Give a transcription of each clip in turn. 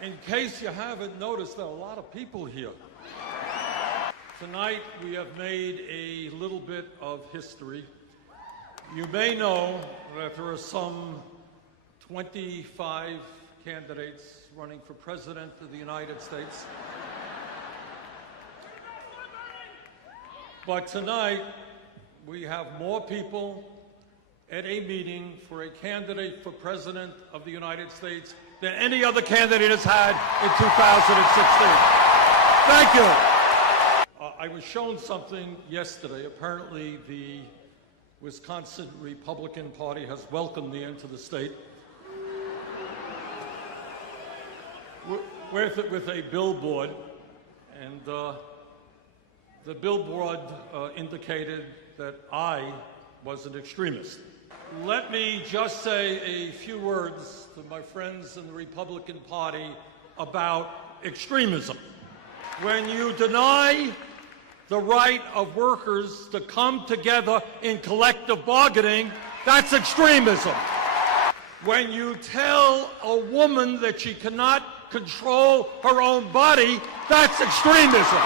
In case you haven't noticed, there are a lot of people here. Tonight, we have made a little bit of history. You may know that there are some 25 candidates running for President of the United States. But tonight, we have more people at a meeting for a candidate for President of the United States than any other candidate has had in 2016. Thank you. I was shown something yesterday. Apparently, the Wisconsin Republican Party has welcomed me into the state with a billboard, and the billboard indicated that I was an extremist. Let me just say a few words to my friends in the Republican Party about extremism. When you deny the right of workers to come together in collective bargaining, that's extremism. When you tell a woman that she cannot control her own body, that's extremism.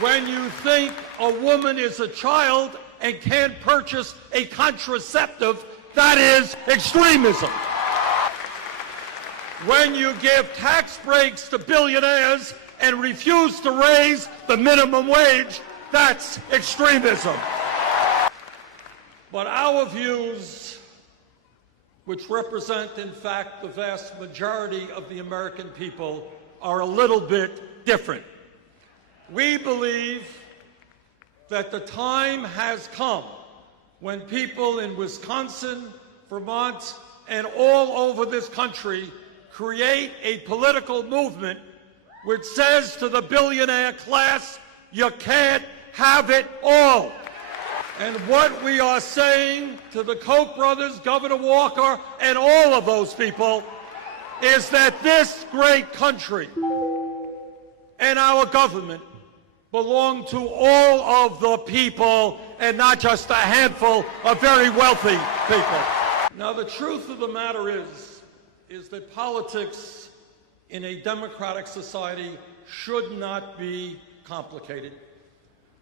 When you think a woman is a child and can't purchase a contraceptive, that is extremism. When you give tax breaks to billionaires and refuse to raise the minimum wage, that's extremism. But our views, which represent, in fact, the vast majority of the American people, are a little bit different. We believe that the time has come when people in Wisconsin, Vermont, and all over this country create a political movement which says to the billionaire class, you can't have it all. And what we are saying to the Koch brothers, Governor Walker, and all of those people is that this great country and our government belong to all of the people and not just a handful of very wealthy people. Now, the truth of the matter is that politics in a democratic society should not be complicated.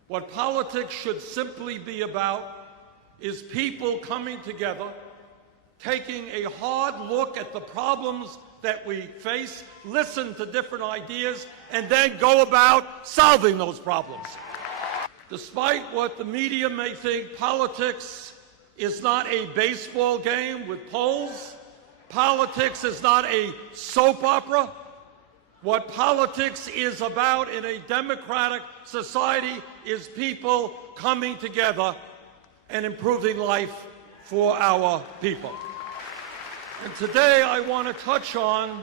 What politics should simply be about is people coming together, taking a hard look at the problems that we face, listen to different ideas, and then go about solving those problems. Despite what the media may think, politics is not a baseball game with polls. Politics is not a soap opera. What politics is about in a democratic society is people coming together and improving life for our people. And today I want to touch on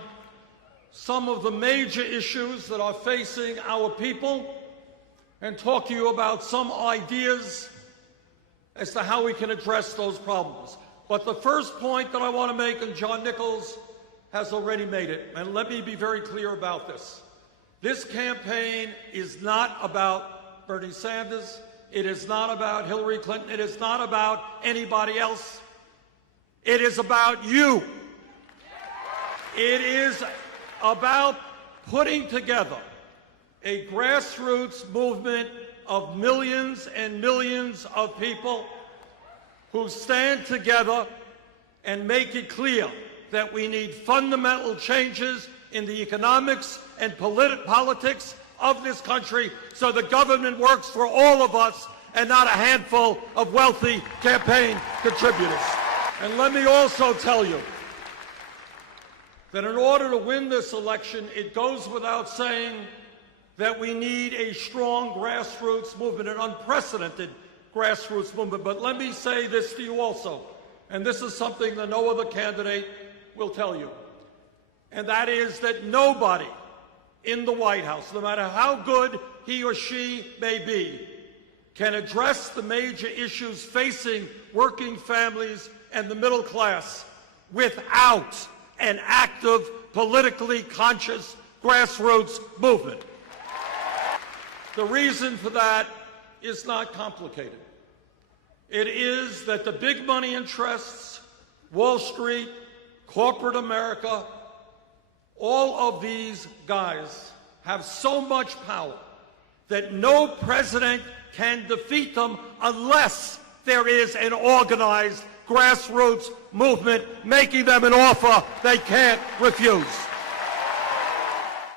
some of the major issues that are facing our people and talk to you about some ideas as to how we can address those problems. But the first point that I want to make, and John Nichols has already made it, and let me be very clear about this. This campaign is not about Bernie Sanders. It is not about Hillary Clinton. It is not about anybody else. It is about you. It is about putting together a grassroots movement of millions and millions of people who stand together and make it clear that we need fundamental changes in the economics and politics of this country so the government works for all of us and not a handful of wealthy campaign contributors. And let me also tell you that in order to win this election, it goes without saying that we need a strong grassroots movement, an unprecedented grassroots movement. But let me say this to you also, and this is something that no other candidate will tell you, and that is that nobody in the White House, no matter how good he or she may be, can address the major issues facing working families and the middle class without an active, politically conscious grassroots movement. The reason for that is not complicated. It is that the big money interests, Wall Street, corporate America, All of these guys have so much power that no president can defeat them unless there is an organized grassroots movement making them an offer they can't refuse.